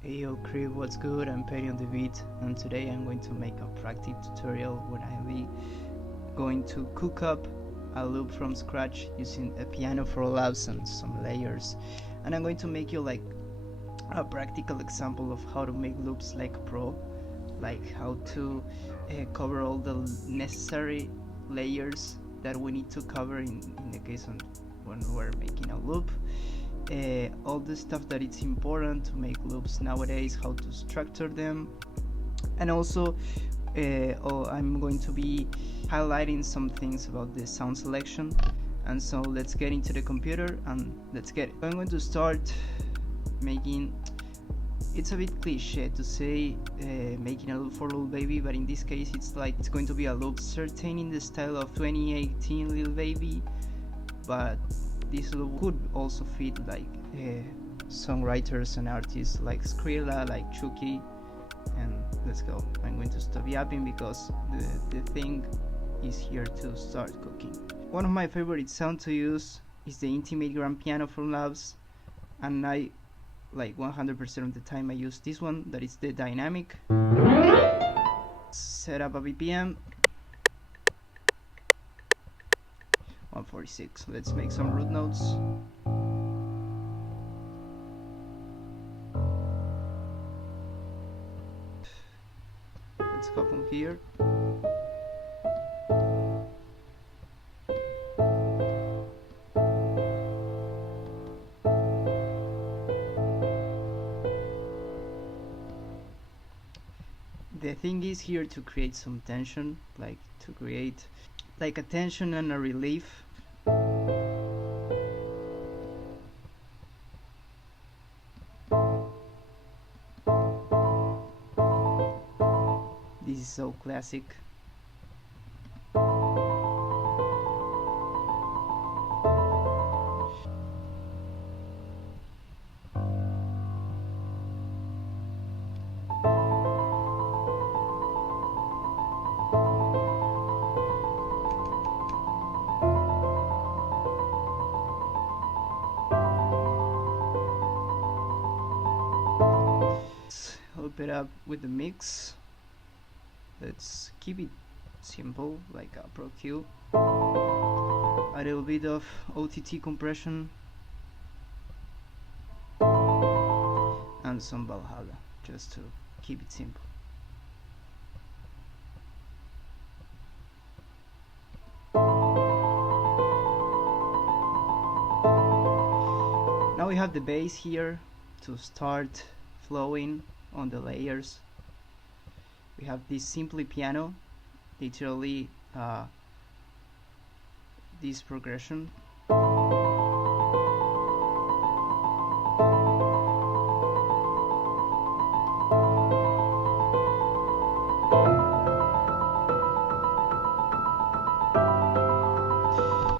Hey yo Crib, what's good? I'm Petty on the beat, and today I'm going to make a practice tutorial where I'll be going to cook up a loop from scratch using a piano for labs and some layers, and I'm going to make you like a practical example of how to make loops like a pro, like how to cover all the necessary layers that we need to cover in the case of when we're making a loop. All the stuff that it's important to make loops nowadays, how to structure them, and also I'm going to be highlighting some things about the sound selection. And so let's get into the computer and let's get it. I'm going to start making, it's a bit cliche to say making a loop for Lil Baby, but in this case it's going to be a loop certain in the style of 2018 Lil Baby, but this loop could also fit like songwriters and artists like Skrilla, like Chucky, and let's go. I'm going to stop yapping because the thing is here to start cooking. One of my favorite sounds to use is the intimate grand piano from Labs, and I like 100% of the time I use this one, that is the dynamic. Set up a BPM 146. Let's make some root notes. Let's go from here. The thing is here to create some tension, like to create like a tension and a relief. This is so classic. Hook it up with the mix. Let's keep it simple, like a Pro Q. A little bit of OTT compression and some Valhalla, just to keep it simple. Now we have the bass here to start flowing on the layers. We have this simply piano, literally this progression.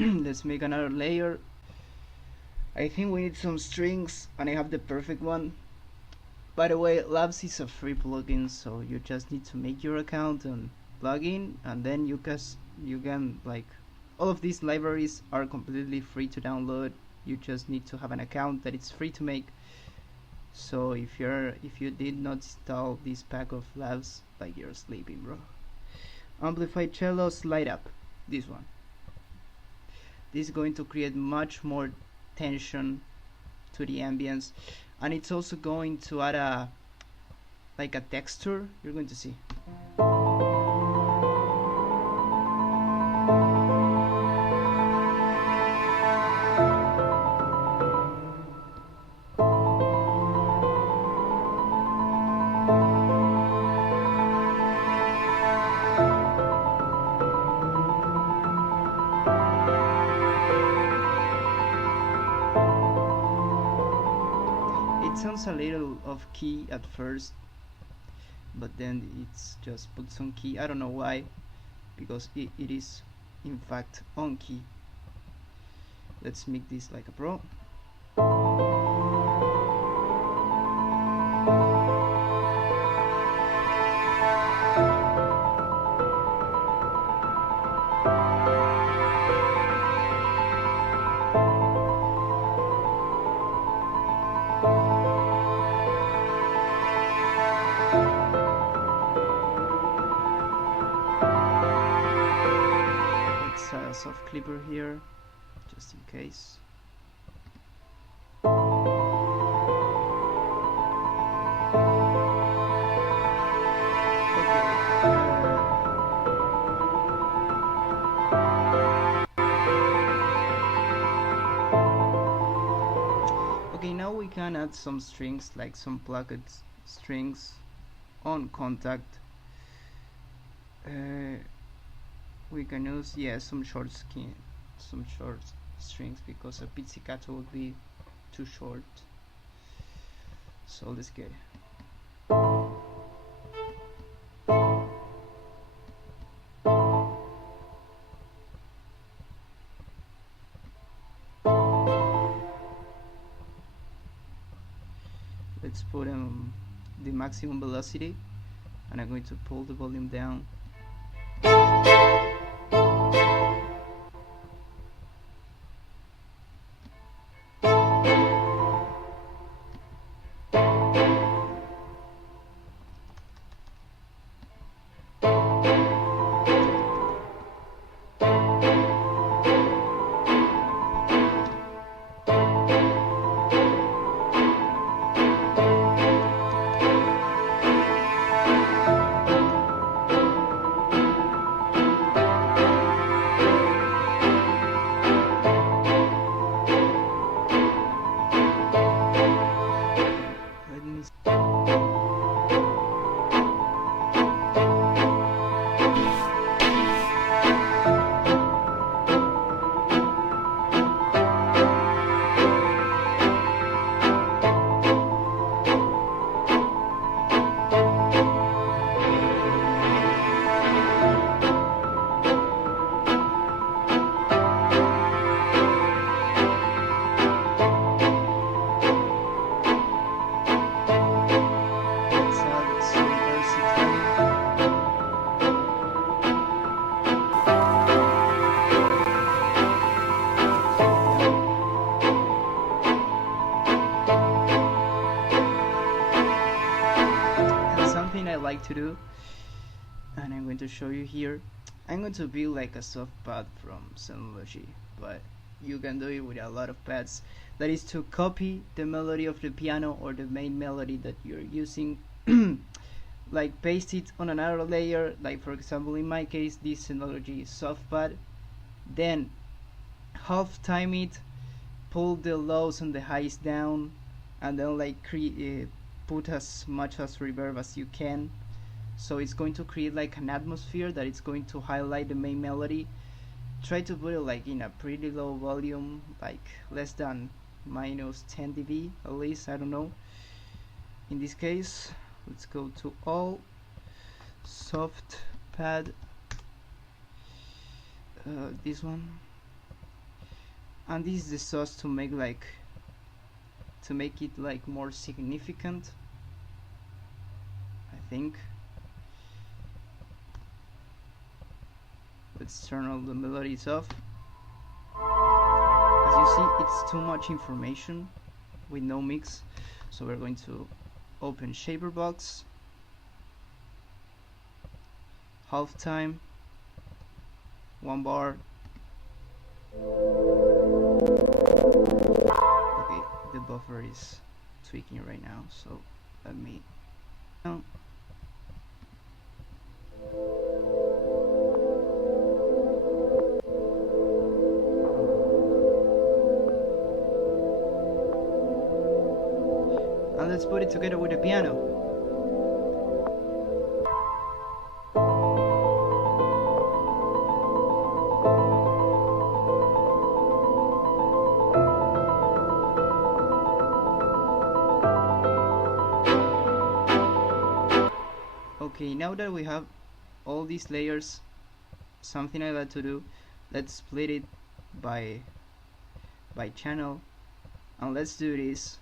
Let's make another layer. I think we need some strings, and I have the perfect one. By the way, Labs is a free plugin, so you just need to make your account and log in, and then you can like, all of these libraries are completely free to download. You just need to have an account that it's free to make. So if you did not install this pack of Labs, like, you're sleeping, bro. Amplified cello slide up, this one. This is going to create much more tension to the ambience, and it's also going to add a texture. You're going to see. It sounds a little off key at first, but then it's just put some key. I don't know why, because it is in fact on key. Let's make this like a pro. soft clipper here, just in case. Okay, now we can add some strings, like some plucked strings on contact. We can use some short strings, because a pizzicato would be too short. So let's get it. Let's put the maximum velocity, and I'm going to pull the volume down. I like to do, and I'm going to show you here. I'm going to build like a soft pad from Synology, but you can do it with a lot of pads. That is to copy the melody of the piano or the main melody that you're using, like paste it on another layer, like for example in my case this Synology soft pad, then half time it, pull the lows and the highs down, and then like put as much as reverb as you can, so it's going to create like an atmosphere that it's going to highlight the main melody. Try to put it like in a pretty low volume, like less than -10 dB at least, I don't know. In this case, let's go to all, soft pad, this one, and this is the sauce to make it like more significant, I think. Let's turn all the melodies off. As you see, it's too much information with no mix, so we're going to open Shaper Box, half time, 1 bar. Okay, the buffer is tweaking right now, so let me and let's put it together with the piano. Okay, now that we have all these layers, something I like to do, let's split it by channel, and let's do this.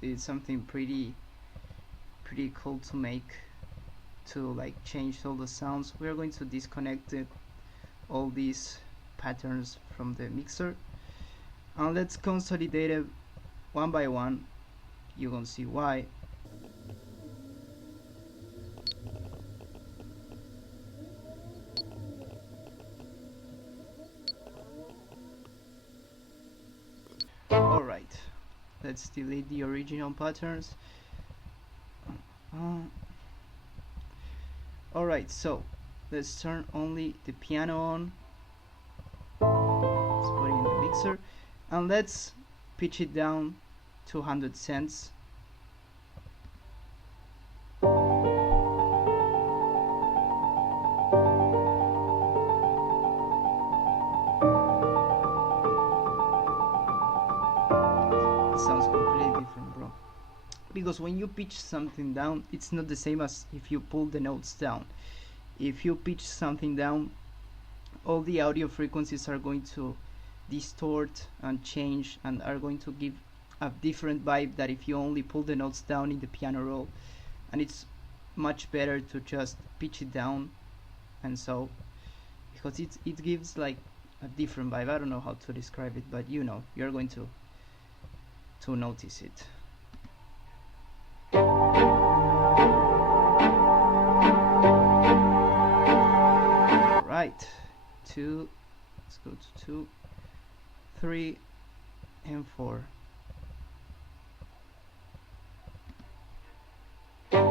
It's something pretty cool to make, to like change all the sounds. We are going to disconnect all these patterns from the mixer, and let's consolidate it one by one. You will see why. Alright, let's delete the original patterns. Alright, so let's turn only the piano on. Let's put it in the mixer and let's pitch it down to 100 cents. Sounds completely different, bro, because when you pitch something down, it's not the same as if you pull the notes down. If you pitch something down, all the audio frequencies are going to distort and change and are going to give a different vibe that if you only pull the notes down in the piano roll. And it's much better to just pitch it down, and so because it gives like a different vibe. I don't know how to describe it, but you know, you're going to notice it. Right, let's go to 2, 3, and 4. And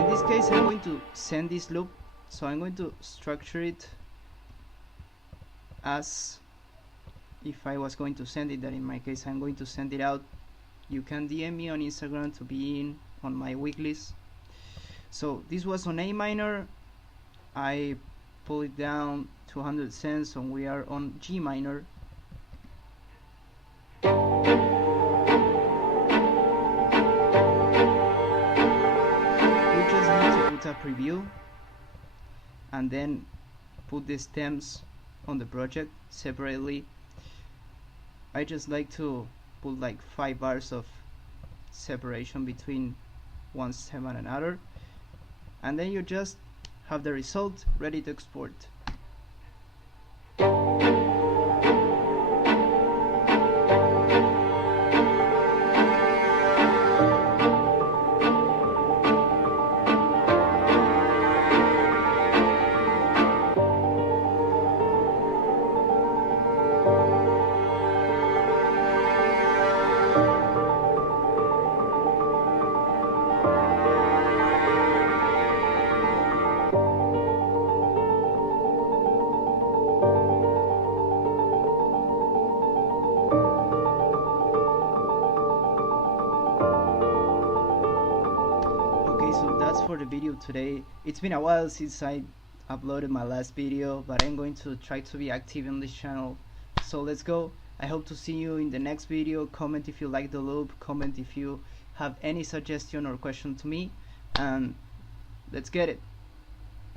in this case, I'm going to send this loop. So I'm going to structure it as if I was going to send it, that in my case I'm going to send it out. You can DM me on Instagram to be in on my weeklies. So this was on A minor, I pull it down to 100 cents, and we are on G minor. You just need to put a preview and then put the stems on the project separately. I just like to put like 5 bars of separation between one stem and another, and then you just have the result ready to export. So that's for the video today. It's been a while since I uploaded my last video, but I'm going to try to be active on this channel. So let's go. I hope to see you in the next video. Comment if you like the loop, comment if you have any suggestion or question to me, and let's get it.